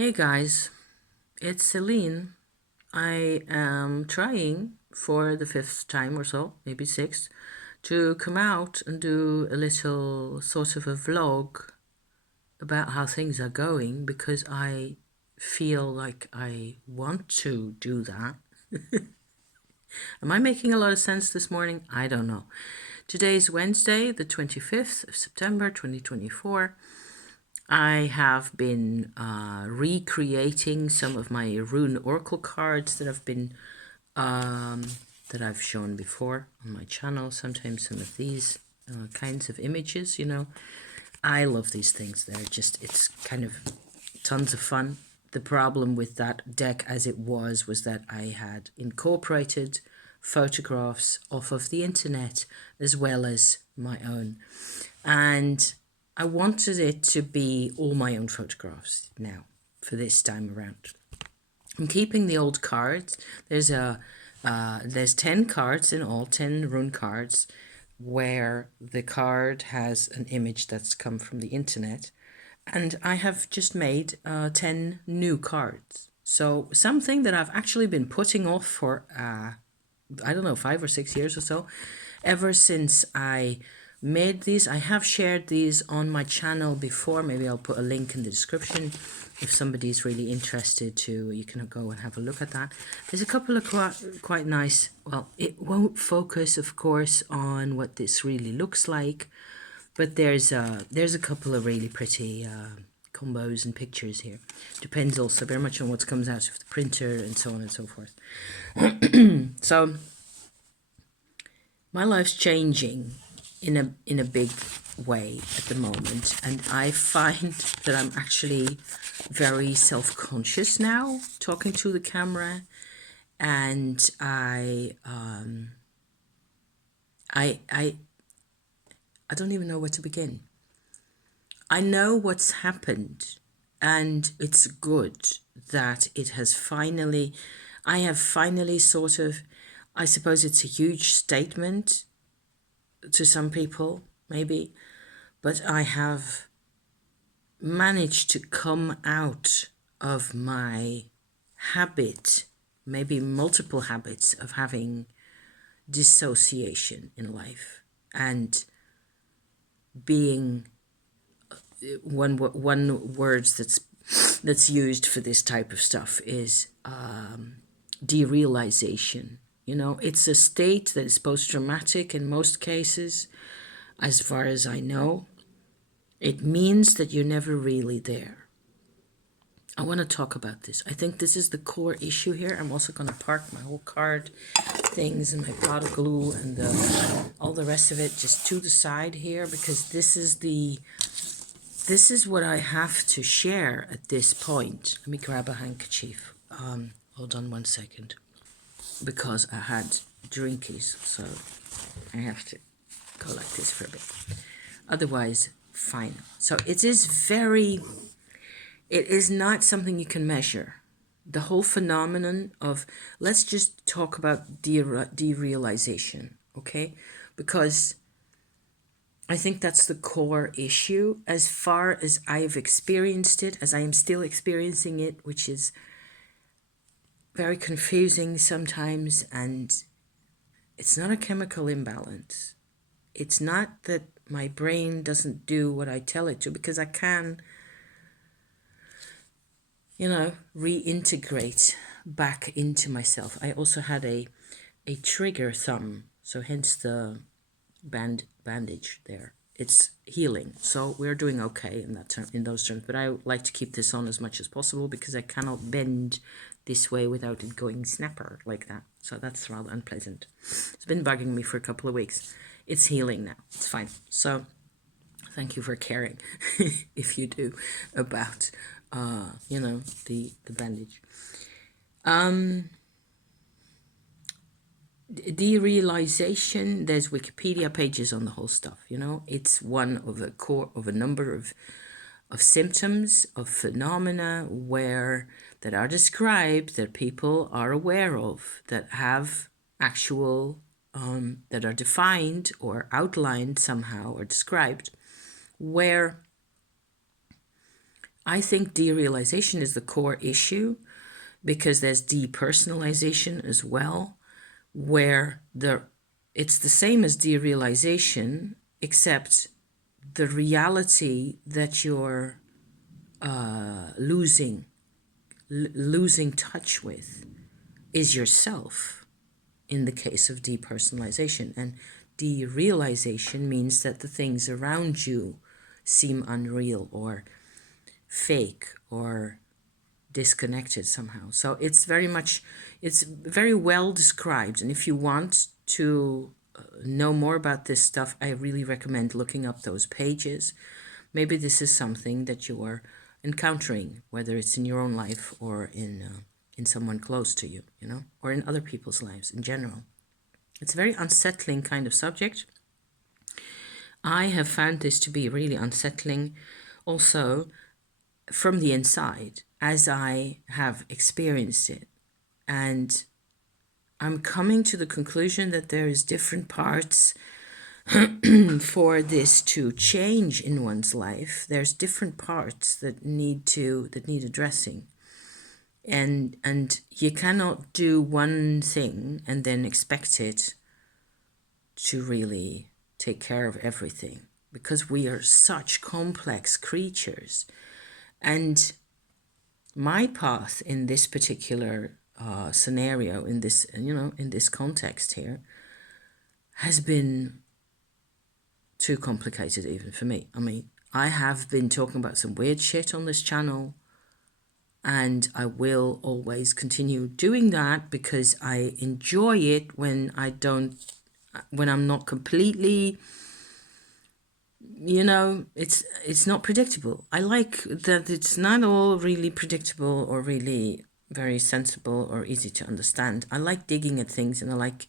Hey guys, it's Celine. I am trying for the fifth time or so, maybe sixth, to come out and do a little sort of a vlog about how things are going because I feel like I want to do that. Am I making a lot of sense this morning? I don't know. Today's Wednesday, the 25th of September 2024. I have been recreating some of my Rune Oracle cards that I've shown before on my channel. Sometimes some of these kinds of images, I love these things. It's kind of tons of fun. The problem with that deck as it was that I had incorporated photographs off of the internet as well as my own. And I wanted it to be all my own photographs now for this time around. I'm keeping the old cards. There's 10 cards in all, 10 rune cards, where the card has an image that's come from the internet. And I have just made 10 new cards. So something that I've actually been putting off for, I don't know, 5 or 6 years or so, ever since I made these. I have shared these on my channel before. Maybe I'll put a link in the description if somebody's really interested to, you can go and have a look at that. There's a couple of quite nice, well, it won't focus of course on what this really looks like, but there's a couple of really pretty combos and pictures here. Depends also very much on what comes out of the printer and so on and so forth. So my life's changing in a big way at the moment, and I find that I'm actually very self-conscious now talking to the camera, and I don't even know where to begin. I know what's happened, and it's good that it has finally, I have finally sort of, I suppose it's a huge statement to some people, maybe, but I have managed to come out of my habit, maybe multiple habits of having dissociation in life, and being one word that's used for this type of stuff is derealization. It's a state that is post-traumatic in most cases, as far as I know. It means that you're never really there. I want to talk about this. I think this is the core issue here. I'm also going to park my whole card things and my pot of glue and all the rest of it just to the side here, because this is what I have to share at this point. Let me grab a handkerchief. Hold on one second, because I had drinkies, so I have to go like this for a bit. Otherwise, fine. So it is not something you can measure. The whole phenomenon of, let's just talk about derealization, okay? Because I think that's the core issue as far as I've experienced it, as I am still experiencing it, which is very confusing sometimes. And it's not a chemical imbalance. It's not that my brain doesn't do what I tell it to, because I can, reintegrate back into myself. I also had a trigger thumb, so hence the bandage there. It's healing, so we're doing okay in those terms. But I like to keep this on as much as possible because I cannot bend this way without it going snapper like that. So that's rather unpleasant. It's been bugging me for a couple of weeks. It's healing now. It's fine. So thank you for caring, if you do, about the bandage. Derealization, there's Wikipedia pages on the whole stuff. It's one of a number of symptoms, of phenomena that are described, that people are aware of, that have actual that are defined or outlined somehow or described, where I think derealization is the core issue because there's depersonalization as well, where it's the same as derealization, except the reality that you're losing touch with is yourself in the case of depersonalization. And derealization means that the things around you seem unreal or fake or disconnected somehow. So it's very well described. And if you want to know more about this stuff, I really recommend looking up those pages. Maybe this is something that you are encountering, whether it's in your own life or in someone close to you, or in other people's lives in general. It's a very unsettling kind of subject. I have found this to be really unsettling also from the inside as I have experienced it. And I'm coming to the conclusion that there is different parts for this to change in one's life. There's different parts that need addressing. And you cannot do one thing and then expect it to really take care of everything, because we are such complex creatures. And my path in this particular scenario, in this context here, has been too complicated even for me. I mean, I have been talking about some weird shit on this channel, and I will always continue doing that because I enjoy it when I'm not completely, it's not predictable. I like that it's not all really predictable or really very sensible or easy to understand. I like digging at things, and I like,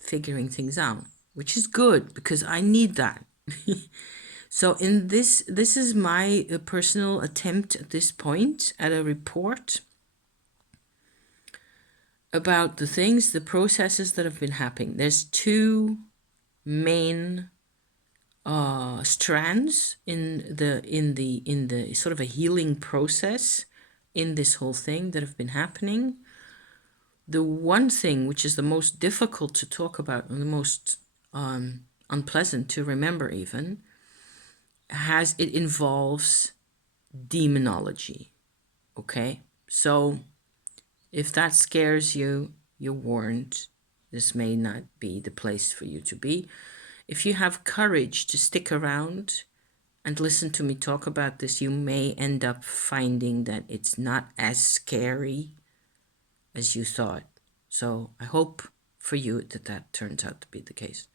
figuring things out, which is good because I need that. So in this is my personal attempt at this point at a report about the things, the processes that have been happening. There's two main strands in the sort of a healing process in this whole thing that have been happening. The one thing which is the most difficult to talk about and the most unpleasant to remember even it involves demonology. Okay, so if that scares you, you're warned. This may not be the place for you to be. If you have courage to stick around and listen to me talk about this, you may end up finding that it's not as scary as you thought. So I hope for you that turns out to be the case.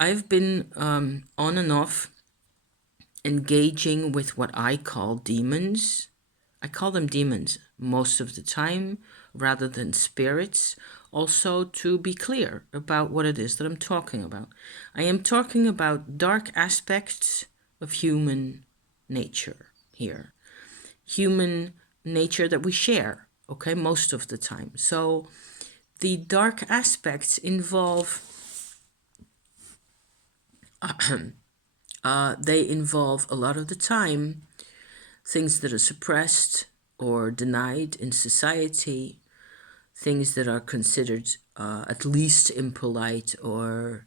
I've been on and off engaging with what I call demons. I call them demons most of the time rather than spirits. Also, to be clear about what it is that I'm talking about. I am talking about dark aspects of human nature here. Human nature that we share, okay, most of the time. So the dark aspects involve they involve a lot of the time things that are suppressed or denied in society, things that are considered at least impolite or,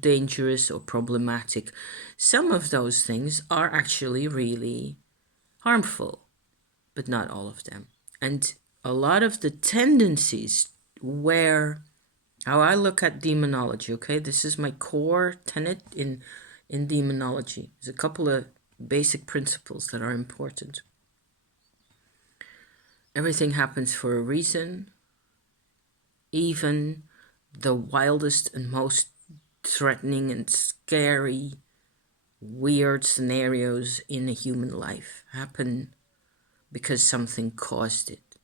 dangerous or problematic. Some of those things are actually really harmful, but not all of them. And a lot of the tendencies how I look at demonology, okay, this is my core tenet in demonology. There's a couple of basic principles that are important. Everything happens for a reason. Even the wildest and most threatening and scary, weird scenarios in a human life happen because something caused it.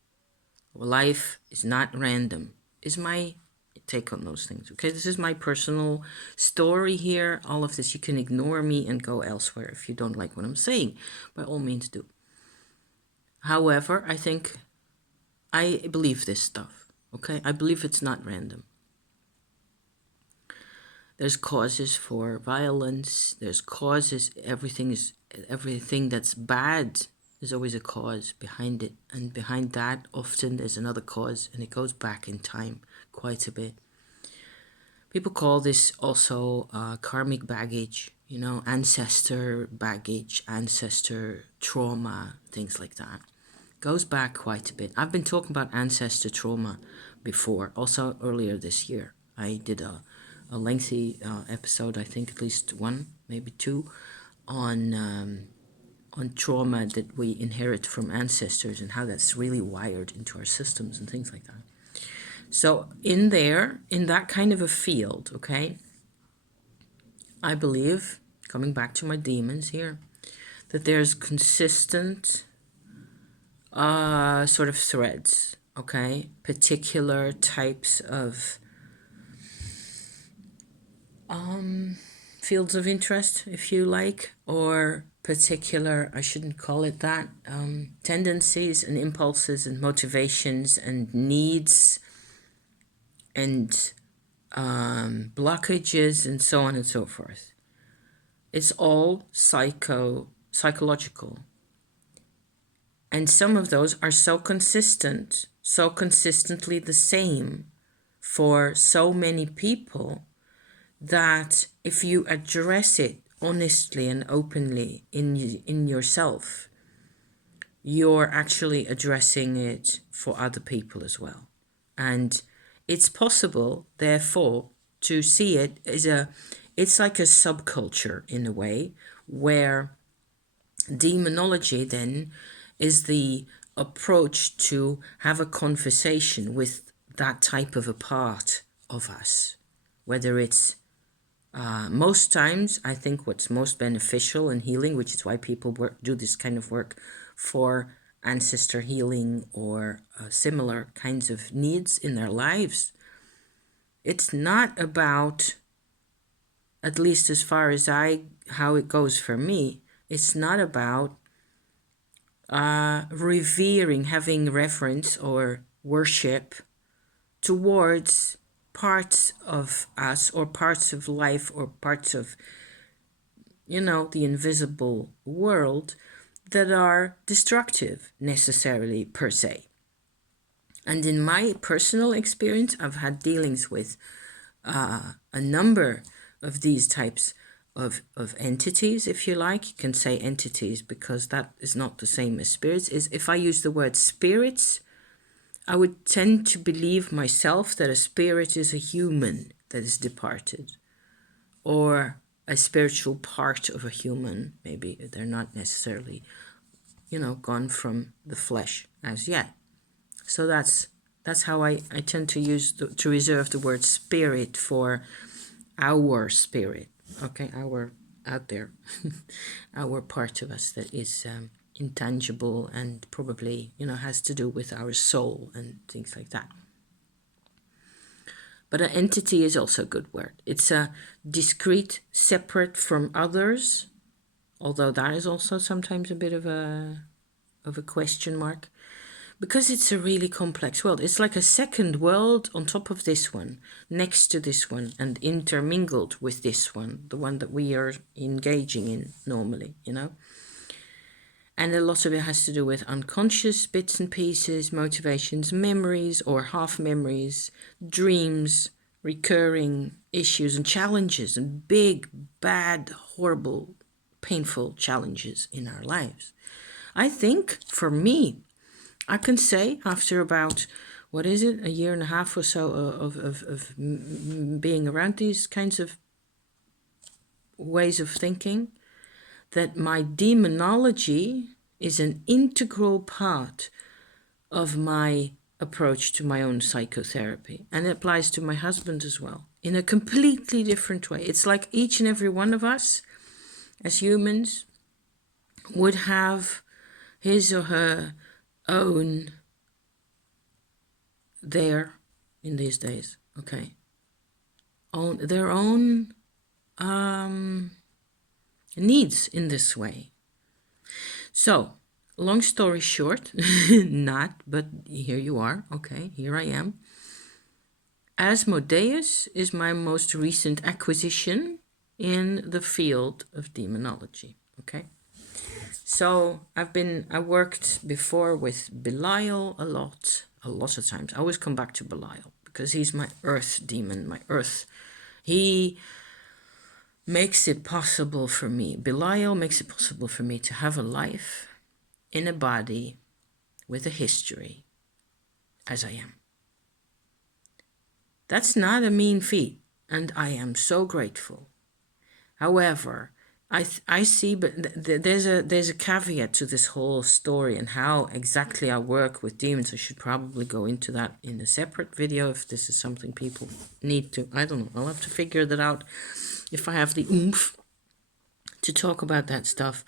Life is not random, is my take on those things. Okay, this is my personal story here. All of this, you can ignore me and go elsewhere if you don't like what I'm saying. By all means do. However, I believe this stuff. Okay, I believe it's not random. There's causes for violence. There's causes. Everything that's bad. There's always a cause behind it, and behind that, often there's another cause, and it goes back in time quite a bit. People call this also karmic baggage, ancestor baggage, ancestor trauma, things like that. Goes back quite a bit. I've been talking about ancestor trauma before, also earlier this year. I did a lengthy episode, I think at least one, maybe two, on trauma that we inherit from ancestors and how that's really wired into our systems and things like that. So in that kind of a field, okay, I believe, coming back to my demons here, that there's consistent sort of threads, okay, particular types of fields of interest, if you like, or particular, I shouldn't call it that, tendencies and impulses and motivations and needs and blockages and so on and so forth. It's all psychological. And some of those are so consistently the same for so many people, that if you address it honestly and openly in yourself, you're actually addressing it for other people as well. And it's possible, therefore, to see it as it's like a subculture in a way, where demonology then is the approach to have a conversation with that type of a part of us, whether it's most times, I think what's most beneficial and healing, which is why people do this kind of work for ancestor healing or similar kinds of needs in their lives. It's not about, at least as far as how it goes for me, it's not about revering, having reverence or worship towards parts of us or parts of life or parts of, the invisible world that are destructive necessarily per se. And in my personal experience, I've had dealings with a number of these types of entities, if you like. You can say entities because that is not the same as spirits. If I use the word spirits, I would tend to believe myself that a spirit is a human that is departed, or a spiritual part of a human. Maybe they're not necessarily, gone from the flesh as yet. So that's how I tend to reserve the word spirit for our spirit, okay, our out there, our part of us that is intangible and probably, has to do with our soul and things like that. But an entity is also a good word. It's a discrete, separate from others, although that is also sometimes a bit of a question mark, because it's a really complex world. It's like a second world on top of this one, next to this one, and intermingled with this one, the one that we are engaging in normally, And a lot of it has to do with unconscious bits and pieces, motivations, memories or half memories, dreams, recurring issues and challenges, and big, bad, horrible, painful challenges in our lives. I think for me, I can say after about, a year and a half or so of being around these kinds of ways of thinking, that my demonology is an integral part of my approach to my own psychotherapy. And it applies to my husband as well, in a completely different way. It's like each and every one of us as humans would have his or her own in these days, okay, their own needs in this way. So, long story short, not, but here you are, okay, here I am. Asmodeus is my most recent acquisition in the field of demonology. Okay, so I worked before with Belial a lot of times. I always come back to Belial because he's my earth demon, my earth. He makes it possible for me. Belial makes it possible for me to have a life in a body with a history as I am. That's not a mean feat, and I am so grateful. However, I see, but there's a caveat to this whole story and how exactly I work with demons. I should probably go into that in a separate video if this is something people need to. I don't know. I'll have to figure that out if I have the oomph to talk about that stuff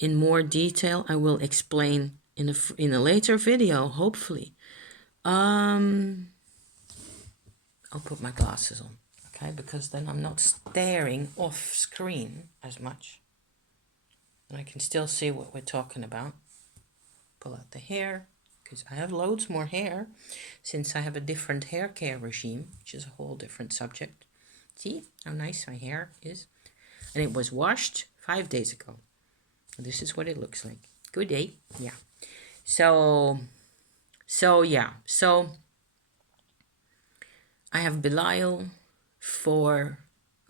in more detail. I will explain in a later video, hopefully. I'll put my glasses on. Okay, because then I'm not staring off screen as much. And I can still see what we're talking about. Pull out the hair, because I have loads more hair, since I have a different hair care regime, which is a whole different subject. See how nice my hair is? And it was washed 5 days ago. This is what it looks like. Good day. Yeah. So I have Belial for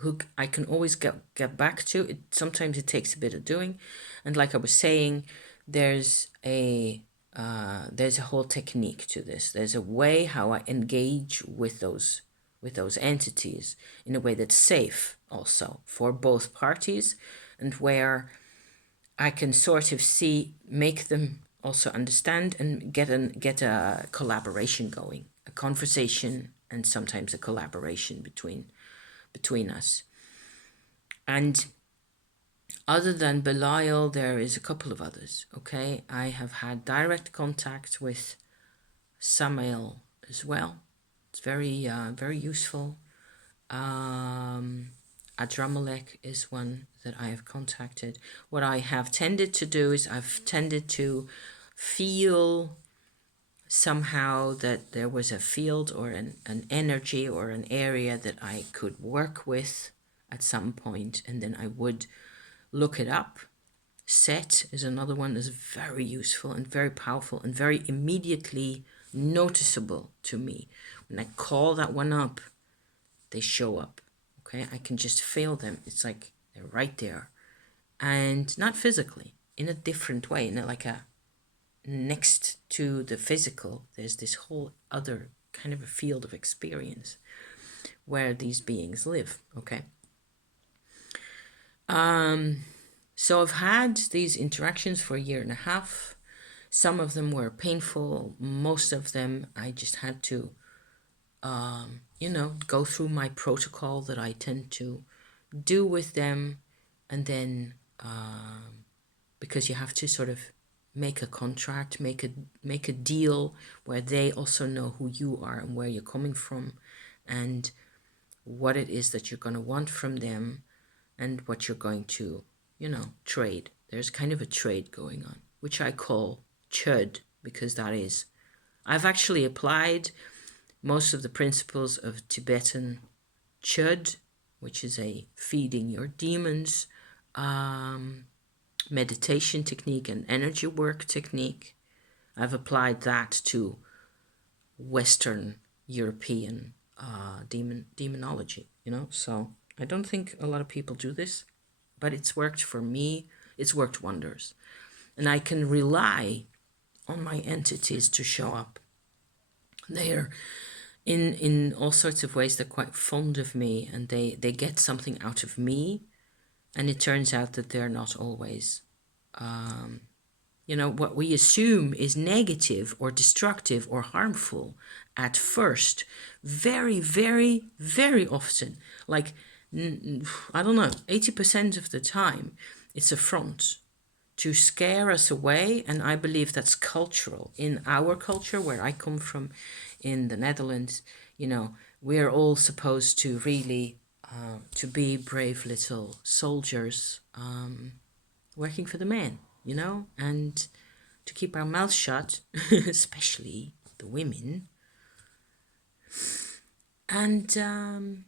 who I can always get back to. Sometimes it takes a bit of doing, and like I was saying, there's a whole technique to this. There's a way how I engage with those entities in a way that's safe also for both parties, and where I can sort of make them also understand and get a collaboration going, a conversation, and sometimes a collaboration between us. And other than Belial, there is a couple of others. Okay, I have had direct contact with Samael as well. It's very very useful. Adramelech is one that I have contacted. What I have tended to do is I've tended to feel somehow that there was a field or an energy or an area that I could work with at some point, and then I would look it up. Set is another one that's very useful and very powerful and very immediately noticeable to me. When I call that one up, they show up. Okay, I can just feel them. It's like they're right there, and not physically, in a different way, like a next to the physical, there's this whole other kind of a field of experience where these beings live. Okay. So I've had these interactions for 1.5 years. Some of them were painful. Most of them I just had to go through my protocol that I tend to do with them, and then because you have to sort of make a contract, make a deal where they also know who you are and where you're coming from, and what it is that you're going to want from them, and what you're going to, trade. There's kind of a trade going on, which I call Chöd, because I've actually applied most of the principles of Tibetan Chöd, which is a feeding your demons meditation technique and energy work technique. I've applied that to Western European demonology, so I don't think a lot of people do this, but it's worked for me. It's worked wonders, and I can rely on my entities to show up. They're in all sorts of ways. They're quite fond of me, and they get something out of me, and it turns out that they're not always what we assume is negative or destructive or harmful at first, very, very, very often, like I don't know, 80% of the time, it's a front to scare us away. And I believe that's cultural. In our culture, where I come from, in the Netherlands, we're all supposed to really to be brave little soldiers working for the man, and to keep our mouths shut, especially the women. And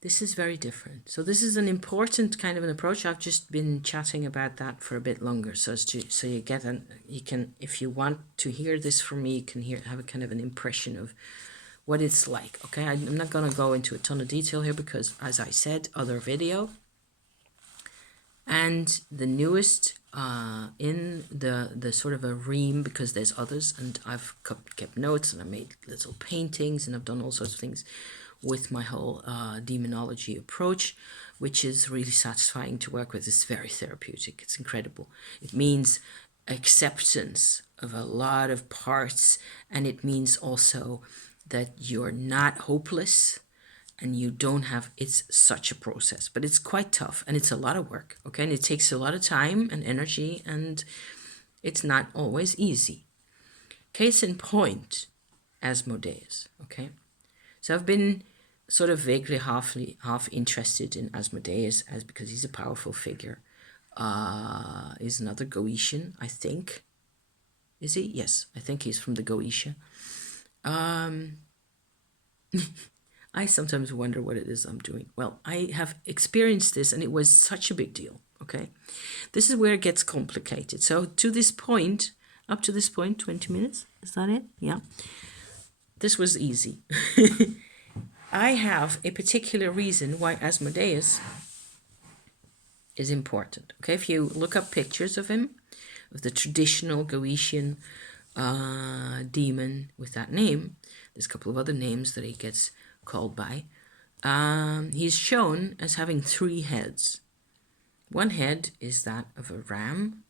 this is very different. So this is an important kind of an approach. I've just been chatting about that for a bit longer, so you get you can, if you want to hear this from me, you can have a kind of an impression of what it's like. Okay, I'm not going to go into a ton of detail here because, as I said, other video. And the newest in the sort of a ream, because there's others, and I've kept notes, and I made little paintings, and I've done all sorts of things with my whole demonology approach, which is really satisfying to work with. It's very therapeutic. It's incredible. It means acceptance of a lot of parts, and it means also that you're not hopeless, and you don't have, it's such a process, but it's quite tough, and it's a lot of work, okay? And it takes a lot of time and energy, and it's not always easy. Case in point, Asmodeus, okay? So I've been sort of vaguely half interested in Asmodeus, because he's a powerful figure. He's another Goetian, I think. Is he? Yes, I think he's from the Goetia. I sometimes wonder what it is I'm doing. Well, I have experienced this, and it was such a big deal, okay? This is where it gets complicated. So to this point, up to this point, 20 minutes, is that it? Yeah. This was easy. I have a particular reason why Asmodeus is important, okay? If you look up pictures of him, of the traditional Goetian demon with that name, there's a couple of other names that he gets called by. He's shown as having 3 heads. One head is that of a ram,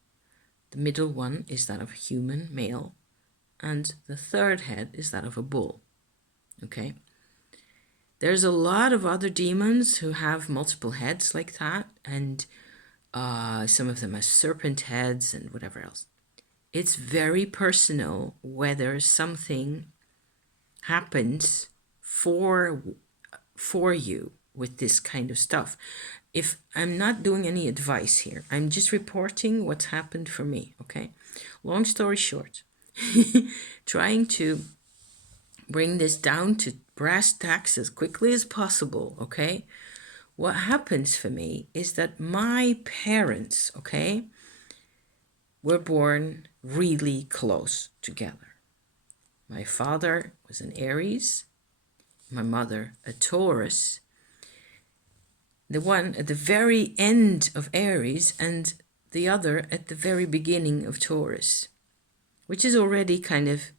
the middle one is that of a human male, and the third head is that of a bull. Okay, there's a lot of other demons who have multiple heads like that, and some of them have serpent heads and whatever else. It's very personal whether something happens for you with this kind of stuff. If I'm not doing any advice here, I'm just reporting what's happened for me, okay? Long story short, trying to bring this down to brass tacks as quickly as possible, okay? What happens for me is that my parents, okay, were born really close together. My father was an Aries, my mother a Taurus, the one at the very end of Aries and the other at the very beginning of Taurus, which is already kind of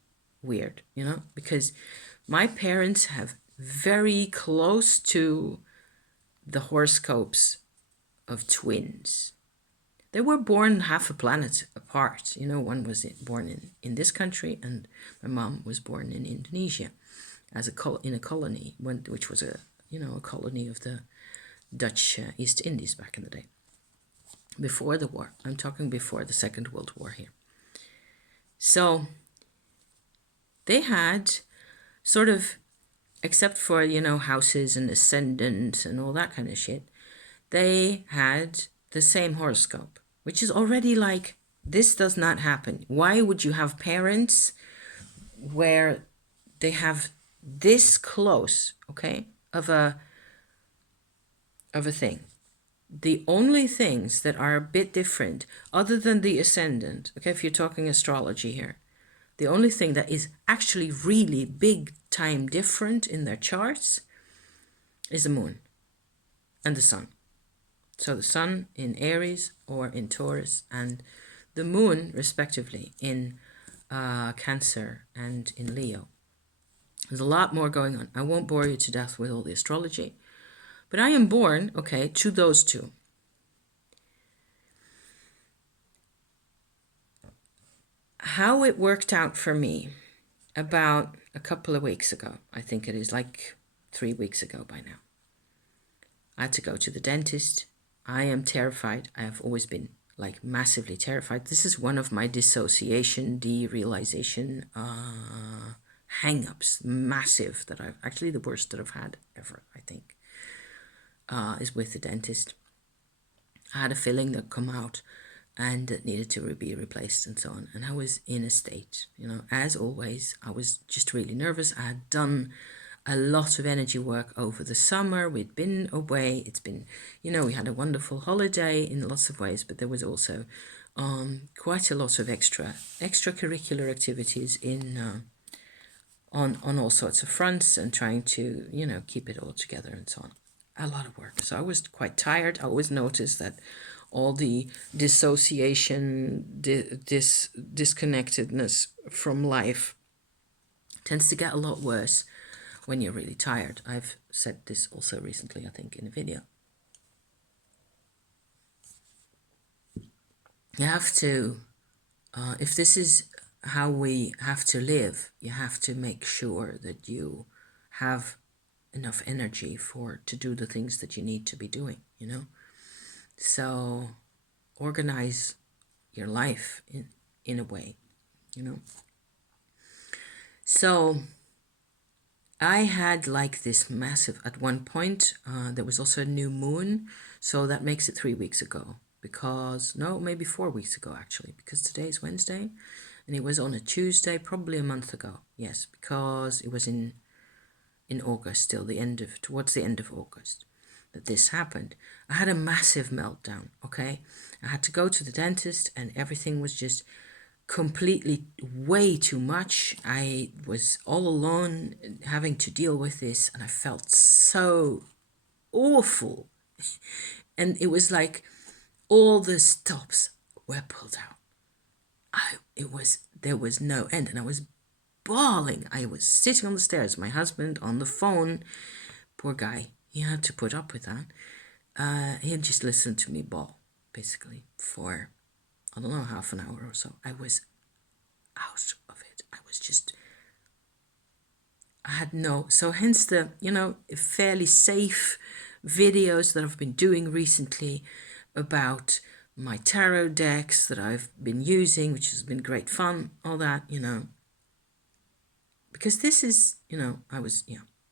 weird, you know, because my parents have very close to the horoscopes of twins. They were born half a planet apart. You know, one was born in this country, and my mom was born in Indonesia as in a colony, which was a colony of the Dutch East Indies back in the day. Before the war. I'm talking before the Second World War here. So they had sort of, except for, houses and ascendants and all that kind of shit, they had the same horoscope, which is already like, this does not happen. Why would you have parents where they have this close, okay, of a thing? The only things that are a bit different, other than the ascendant, okay, if you're talking astrology here, the only thing that is actually really big time different in their charts is the moon and the sun. So the sun in Aries or in Taurus, and the moon, respectively, in Cancer and in Leo. There's a lot more going on. I won't bore you to death with all the astrology, but I am born, okay, to those two. How it worked out for me about a couple of weeks ago, I think it is like 3 weeks ago by now. I had to go to the dentist. I am terrified. I have always been like massively terrified. This is one of my dissociation, derealization hang-ups, massive, that I've actually the worst that I've had ever, I think, is with the dentist. I had a filling that come out and it needed to be replaced and so on. And I was in a state, as always, I was just really nervous. I had done a lot of energy work over the summer. We'd been away. It's been, we had a wonderful holiday in lots of ways, but there was also quite a lot of extracurricular activities on all sorts of fronts, and trying to, keep it all together and so on. A lot of work. So I was quite tired. I always noticed that all the dissociation, disconnectedness from life tends to get a lot worse when you're really tired. I've said this also recently, I think, in a video. You have to, if this is how we have to live, you have to make sure that you have enough energy to do the things that you need to be doing, So organize your life in a way, So I had like this massive, at one point, there was also a new moon, so that makes it 3 weeks ago. No, maybe 4 weeks ago actually, because today is Wednesday, and it was on a Tuesday, probably a month ago. Yes, because it was in August, still towards the end of August, that this happened. I had a massive meltdown, okay? I had to go to the dentist, and everything was just completely way too much. I was all alone having to deal with this, and I felt so awful. And it was like all the stops were pulled out. There was no end, and I was bawling. I was sitting on the stairs, my husband on the phone. Poor guy, he had to put up with that. He had just listened to me bawl, basically, for, I don't know, half an hour or so. I was out of it. So hence the, fairly safe videos that I've been doing recently about my tarot decks that I've been using, which has been great fun, all that, because this is,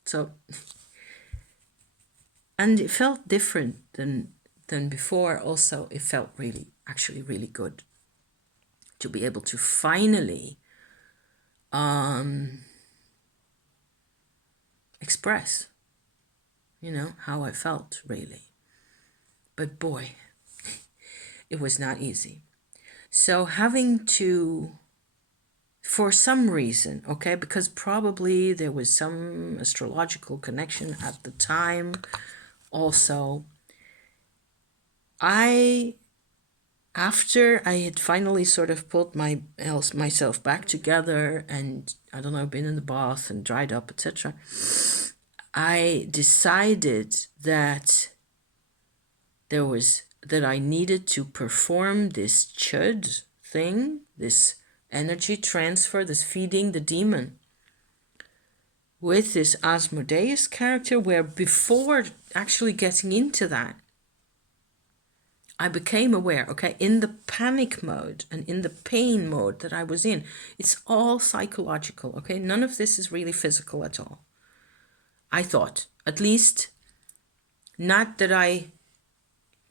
so, and it felt different than before. Also, it felt actually really good to be able to finally express, how I felt, really. But boy, it was not easy. So having to, for some reason, okay, because probably there was some astrological connection at the time also, after I had finally sort of pulled myself back together, and I don't know, been in the bath and dried up, etc., I decided that I needed to perform this Chöd thing, this energy transfer, this feeding the demon with this Asmodeus character, where before actually getting into that, I became aware, okay, in the panic mode and in the pain mode that I was in. It's all psychological, okay? None of this is really physical at all. I thought, at least, not that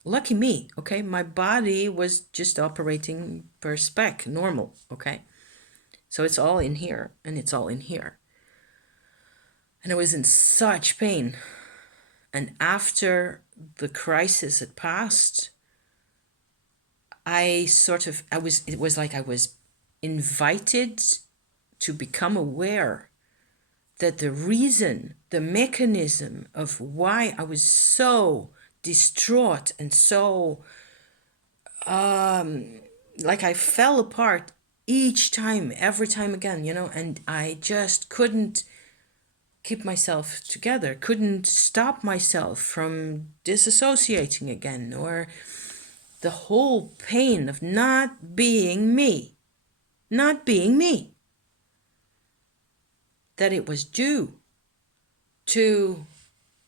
lucky me, okay? My body was just operating per spec, normal, okay? So it's all in here, and it's all in here. And I was in such pain. And after the crisis had passed, it was like I was invited to become aware that the mechanism of why I was so distraught and so, like I fell apart every time again, and I just couldn't keep myself together, couldn't stop myself from disassociating again, or the whole pain of not being me, that it was due to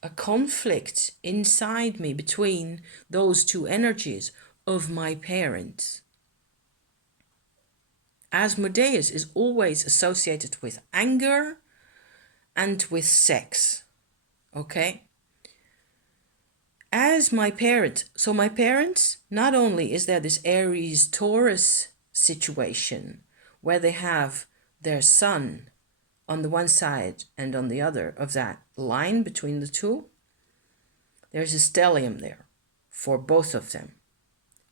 a conflict inside me between those two energies of my parents. Asmodeus is always associated with anger and with sex, okay? My parents, not only is there this Aries-Taurus situation where they have their sun on the one side and on the other of that line between the two, there's a stellium there for both of them,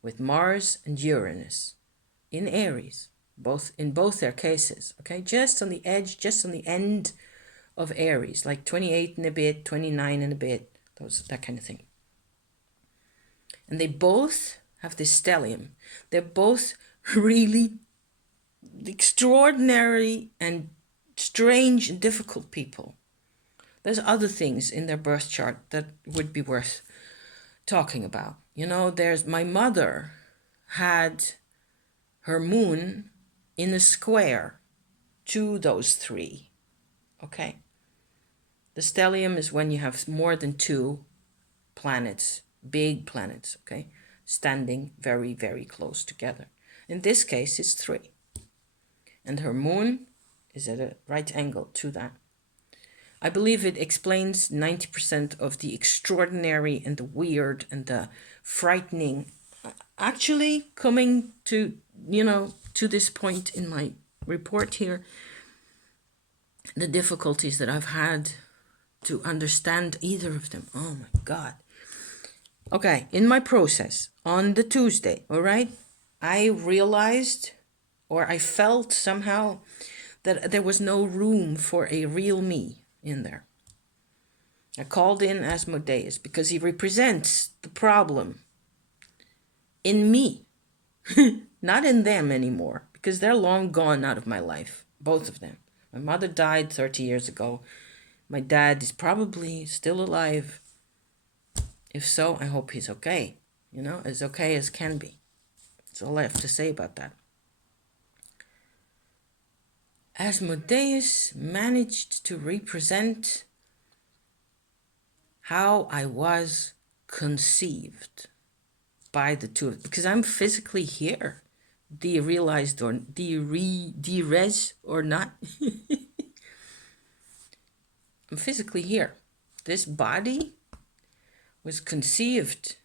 with Mars and Uranus in Aries, in both their cases, okay? Just on the edge, just on the end of Aries, like 28 and a bit, 29 and a bit, that kind of thing. And they both have this stellium. They're both really extraordinary and strange and difficult people. There's other things in their birth chart that would be worth talking about. You know, there's my mother had her moon in a square to those three, okay? The stellium is when you have more than two planets, big planets, okay, standing very, very close together. In this case, it's three. And her moon is at a right angle to that. I believe it explains 90% of the extraordinary and the weird and the frightening. Actually, coming to, to this point in my report here, the difficulties that I've had to understand either of them. Oh my God. Okay, in my process on the Tuesday, all right, I realized, or I felt somehow, that there was no room for a real me in there. I called in Asmodeus because he represents the problem in me, not in them anymore, because they're long gone out of my life, both of them. My mother died 30 years ago. My dad is probably still alive. If so, I hope he's okay, as okay as can be. That's all I have to say about that. Asmodeus managed to represent how I was conceived by the two, because I'm physically here, derealized or derez or not. I'm physically here. This body was conceived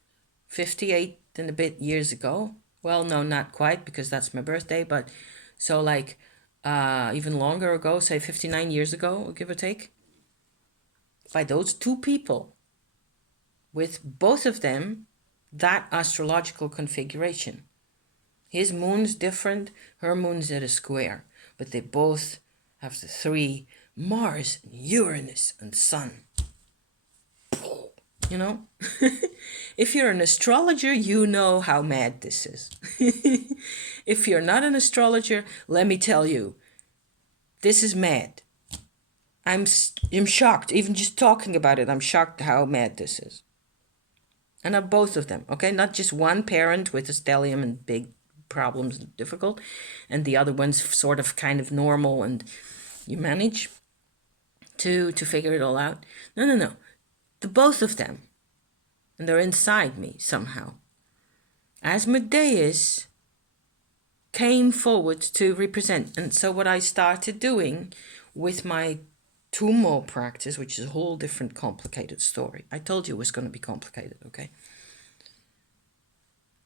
58 and a bit years ago. Well, no, not quite, because that's my birthday, but so like even longer ago, say 59 years ago, give or take, by those two people, with both of them that astrological configuration. His moon's different, her moon's at a square, but they both have the three: Mars, Uranus, and Sun. If you're an astrologer, you know how mad this is. If you're not an astrologer, let me tell you, this is mad. I'm shocked. Even just talking about it, I'm shocked how mad this is. And of both of them, okay? Not just one parent with a stellium and big problems and difficult, and the other one's sort of kind of normal and you manage to figure it all out. No. The both of them. And they're inside me somehow. Asmodeus came forward to represent. And so what I started doing with my Tumo practice, which is a whole different complicated story. I told you it was going to be complicated, okay?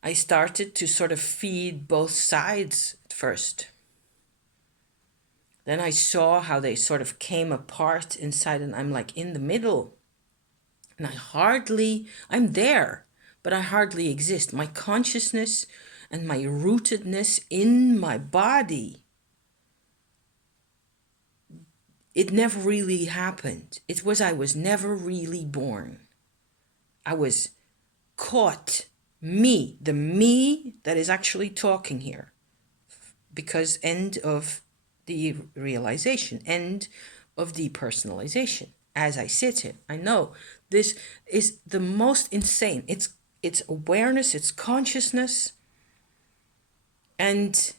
I started to sort of feed both sides at first. Then I saw how they sort of came apart inside, and I'm like in the middle. And I'm there, but I hardly exist. My consciousness and my rootedness in my body, it never really happened. I was never really born. I was caught, the me that is actually talking here. Because end of the realization, end of depersonalization. As I sit here, I know this is the most insane. It's awareness, it's consciousness, and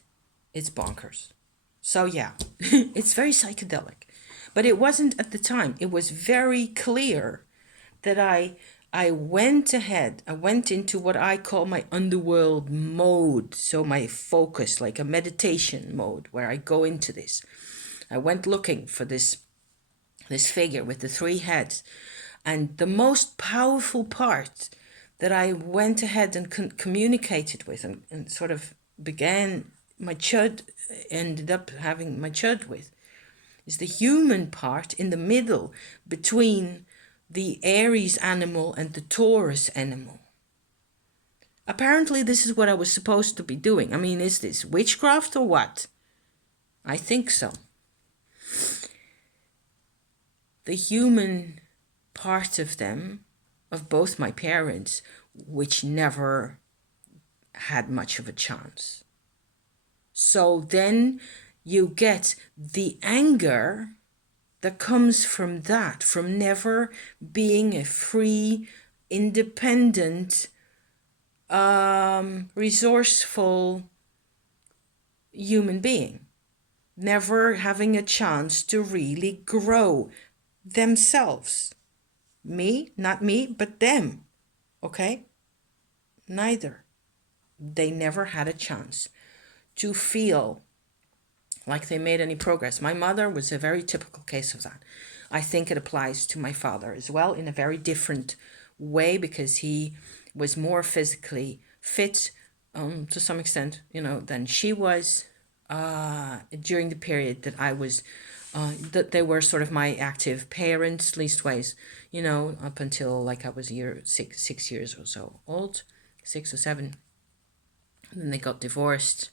it's bonkers. So yeah, it's very psychedelic. But it wasn't at the time. It was very clear that I went ahead. I went into what I call my underworld mode. So my focus, like a meditation mode, where I go into this. I went looking for this figure with the three heads. And the most powerful part that I went ahead and communicated with and sort of began my Chöd, ended up having my Chöd with, is the human part in the middle between the Aries animal and the Taurus animal. Apparently, this is what I was supposed to be doing. I mean, is this witchcraft or what? I think so. The human part of them, of both my parents, which never had much of a chance. So then you get the anger that comes from that, from never being a free, independent, resourceful human being. Never having a chance to really grow themselves. Me, not me, but them. Okay? Neither. They never had a chance to feel like they made any progress. My mother was a very typical case of that. I think it applies to my father as well in a very different way, because he was more physically fit to some extent, than she was during the period that I was, that they were sort of my active parents, leastways, up until like I was six years or so old, 6 or 7. And then they got divorced.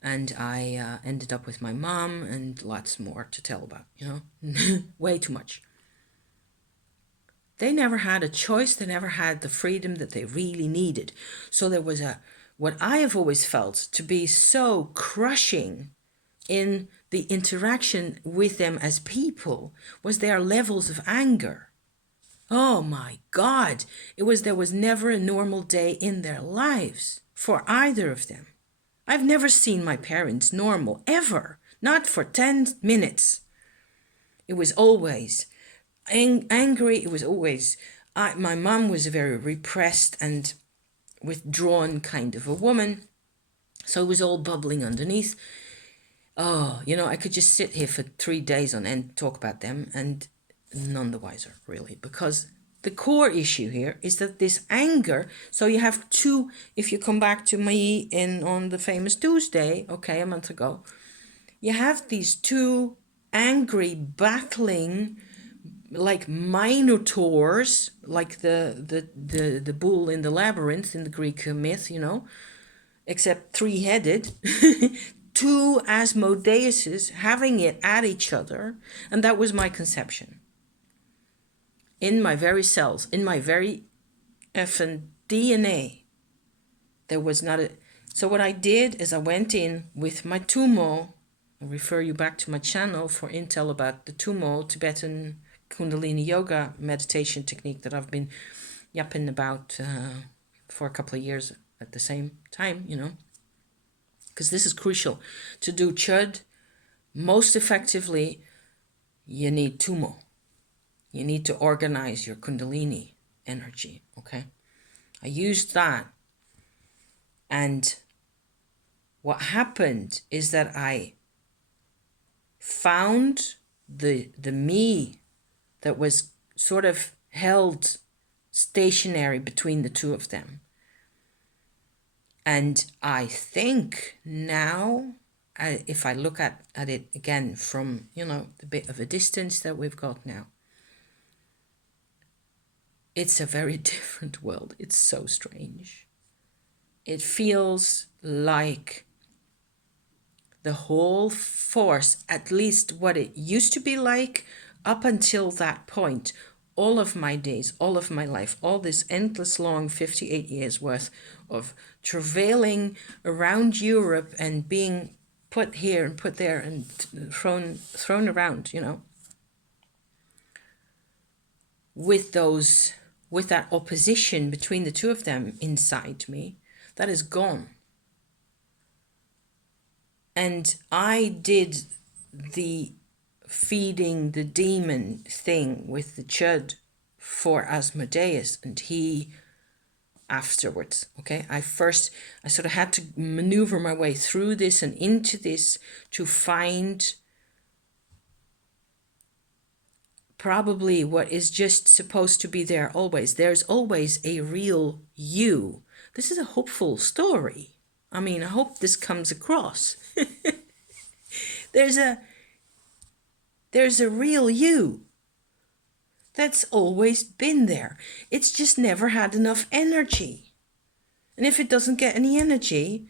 And I ended up with my mom, and lots more to tell about, way too much. They never had a choice. They never had the freedom that they really needed. So there was what I have always felt to be so crushing in the interaction with them as people was their levels of anger. Oh my God. There was never a normal day in their lives for either of them. I've never seen my parents normal, ever. Not for 10 minutes. It was always angry. It was always... my mom was a very repressed and withdrawn kind of a woman. So it was all bubbling underneath. Oh, I could just sit here for 3 days on end, talk about them, and none the wiser, really. Because the core issue here is that this anger, so you have two, if you come back to me on the famous Tuesday, a month ago, you have these two angry, battling, like minotaurs, like the bull in the labyrinth in the Greek myth, except 3-headed, two Asmodeuses having it at each other, and that was my conception. In my very cells, in my very effing DNA, there was not a... So what I did is I went in with my Tumo. I refer you back to my channel for intel about the Tumo, Tibetan Kundalini Yoga meditation technique that I've been yapping about for a couple of years at the same time, Because this is crucial. To do Chöd most effectively, you need Tumo. You need to organize your Kundalini energy, okay? I used that. And what happened is that I found the me that was sort of held stationary between the two of them. And I think now, if I look at it again from, the bit of a distance that we've got now, it's a very different world. It's so strange. It feels like the whole force, at least what it used to be like up until that point, all of my days, all of my life, all this endless long 58 years worth of travailing around Europe and being put here and put there and thrown around, with that opposition between the two of them inside me, that is gone. And I did the feeding the demon thing with the Chöd for Asmodeus, and he afterwards, I sort of had to maneuver my way through this and into this to find probably what is just supposed to be there always. There's always a real you. This is a hopeful story. I mean, I hope this comes across. There's There's a real you that's always been there. It's just never had enough energy. And if it doesn't get any energy,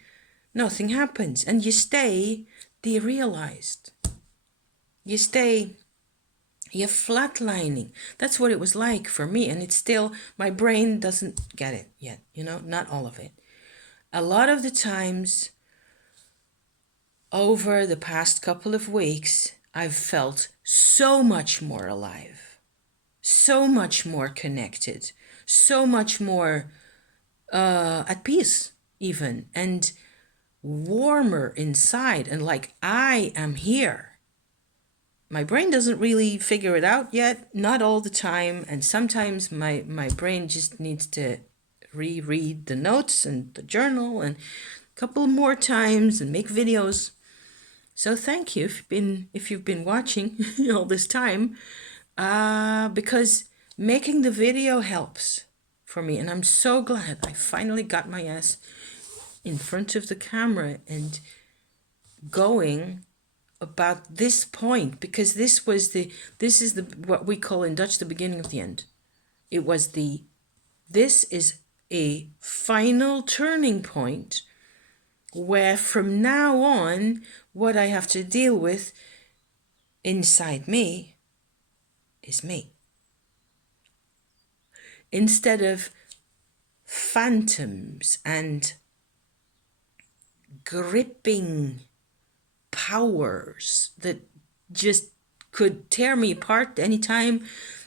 nothing happens. And you stay derealized. You're flatlining. That's what it was like for me. And it's still, my brain doesn't get it yet, not all of it. A lot of the times over the past couple of weeks, I've felt so much more alive, so much more connected, so much more at peace even, and warmer inside, and like I am here. My brain doesn't really figure it out yet, not all the time, and sometimes my brain just needs to reread the notes and the journal and a couple more times and make videos. So thank you if you've been watching all this time, because making the video helps for me, and I'm so glad I finally got my ass in front of the camera and going about this point, because this is what we call in Dutch the beginning of the end. This is a final turning point where from now on what I have to deal with inside me is me, instead of phantoms and gripping powers that just could tear me apart anytime.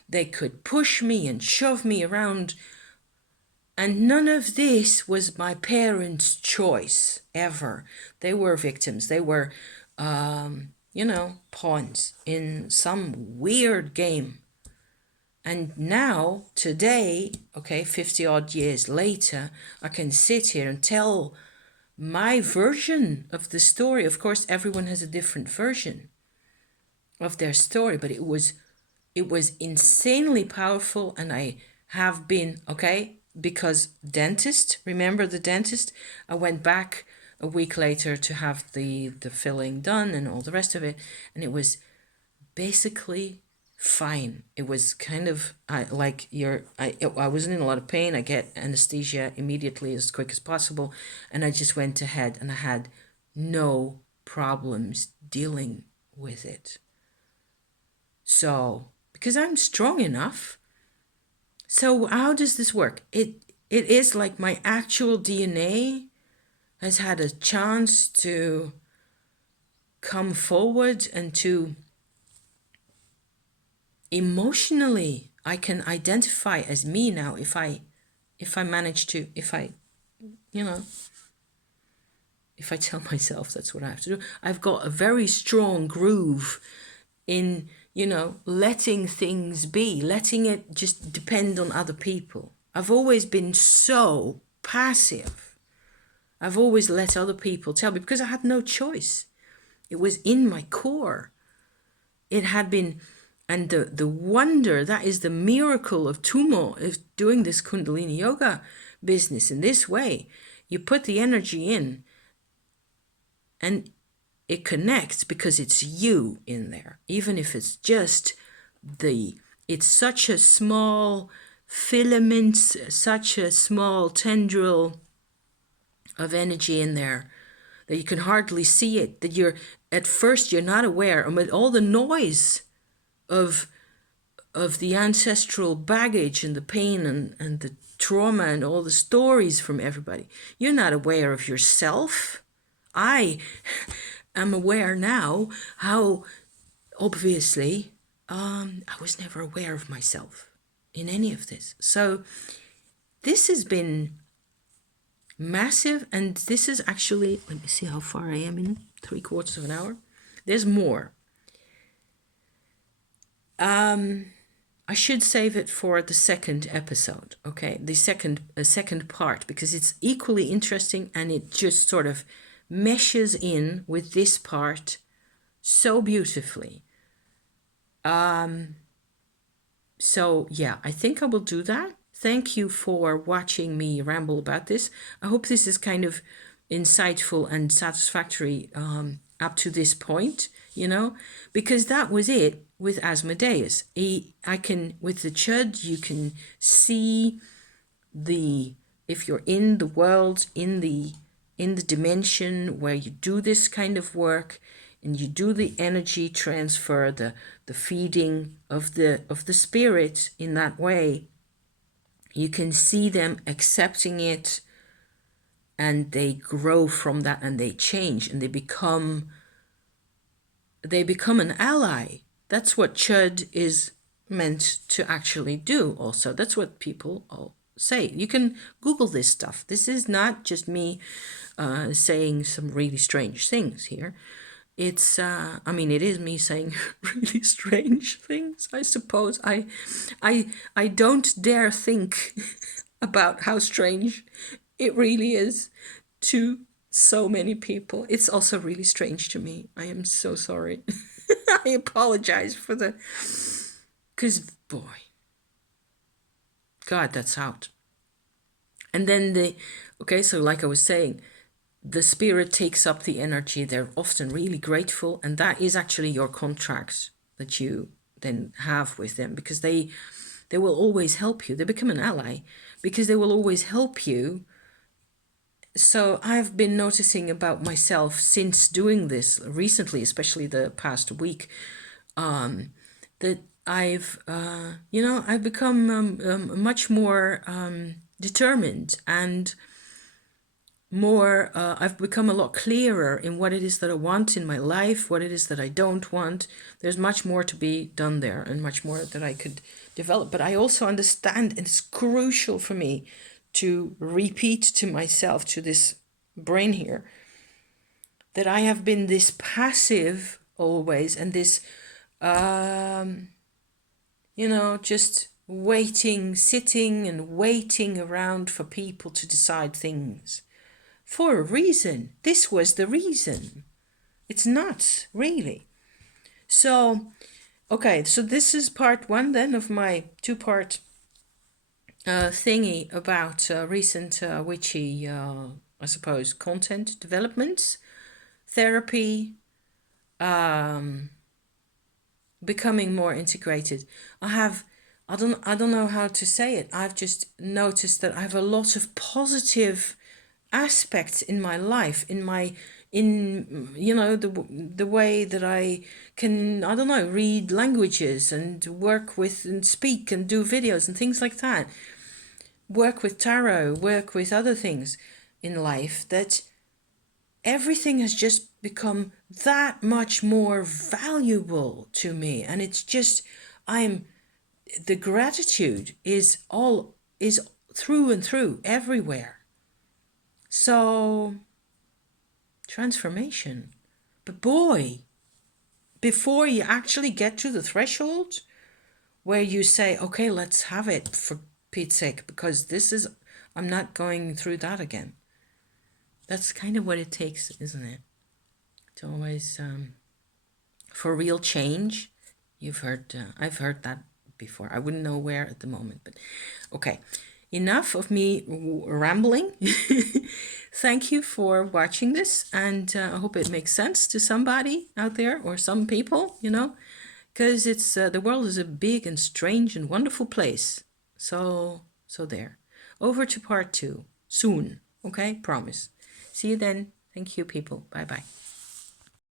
They could push me and shove me around. And none of this was my parents' choice, ever. They were victims. They were, pawns in some weird game. And now, today, 50 odd years later, I can sit here and tell my version of the story. Of course, everyone has a different version of their story, but it was insanely powerful. And I have been, because dentist, remember the dentist? I went back a week later to have the filling done and all the rest of it. And it was basically fine. It was kind of I wasn't in a lot of pain. I get anesthesia immediately as quick as possible. And I just went ahead and I had no problems dealing with it. So, because I'm strong enough. So how does this work? It is like my actual DNA has had a chance to come forward, and to emotionally I can identify as me now if I manage to, if I tell myself that's what I have to do. I've got a very strong groove in letting things be, letting it just depend on other people. I've always been so passive. I've always let other people tell me, because I had no choice. It was in my core. It had been, and the wonder, that is the miracle of Tumo, of doing this Kundalini yoga business in this way. You put the energy in, and it connects because it's you in there. Even if it's just it's such a small filament, such a small tendril of energy in there that you can hardly see it, that at first you're not aware. And with all the noise of the ancestral baggage and the pain and the trauma and all the stories from everybody, you're not aware of yourself. I am aware now how obviously I was never aware of myself in any of this. So this has been massive, and this is actually, let me see how far I am in, 3/4 of an hour. There's more. I should save it for the second episode, the second part, because it's equally interesting, and it just sort of meshes in with this part so beautifully. So yeah, I think I will do that. Thank you for watching me ramble about this. I hope this is kind of insightful and satisfactory up to this point. you know, because that was it with Asmodeus. With the Chöd, you can see if you're in the world, in the dimension where you do this kind of work and you do the energy transfer, the feeding of the spirit in that way, you can see them accepting it, and they grow from that, and they change, and they become an ally. That's what Chöd is meant to actually do also. That's what people all say. You can Google this stuff. This is not just me saying some really strange things here. It's, it is me saying really strange things, I suppose. I don't dare think about how strange it really is to so many people. It's also really strange to me. I am so sorry. I apologize for because boy, God, that's out. And then so like I was saying, the spirit takes up the energy. They're often really grateful, and that is actually your contract that you then have with them, because they will always help you. They become an ally because they will always help you. So I've been noticing about myself since doing this recently, especially the past week, that I've become much more determined, and more I've become a lot clearer in what it is that I want in my life, what it is that I don't want. There's much more to be done there, and much more that I could develop. But I also understand, and it's crucial for me to repeat to myself, to this brain here, that I have been this passive always, and this just waiting, sitting and waiting around for people to decide things for a reason. This was the reason. It's not really. So, okay, so this is part one then of my two-part thingy about recent witchy, I suppose, content developments, therapy, becoming more integrated. I don't know how to say it. I've just noticed that I have a lot of positive aspects in my life, in the way that I can, read languages and work with and speak and do videos and things like that, work with tarot, work with other things in life, that everything has just become that much more valuable to me. And it's just, the gratitude is through and through everywhere. So, transformation. But boy, before you actually get to the threshold where you say, okay, let's have it for Pete's sake, because I'm not going through that again. That's kind of what it takes, isn't it? It's always, for real change. I've heard that before. I wouldn't know where at the moment, but okay. Enough of me rambling. Thank you for watching this, and I hope it makes sense to somebody out there, or some people, because it's the world is a big and strange and wonderful place. So there. Over to part two soon. Okay, promise. See you then. Thank you, people. Bye bye.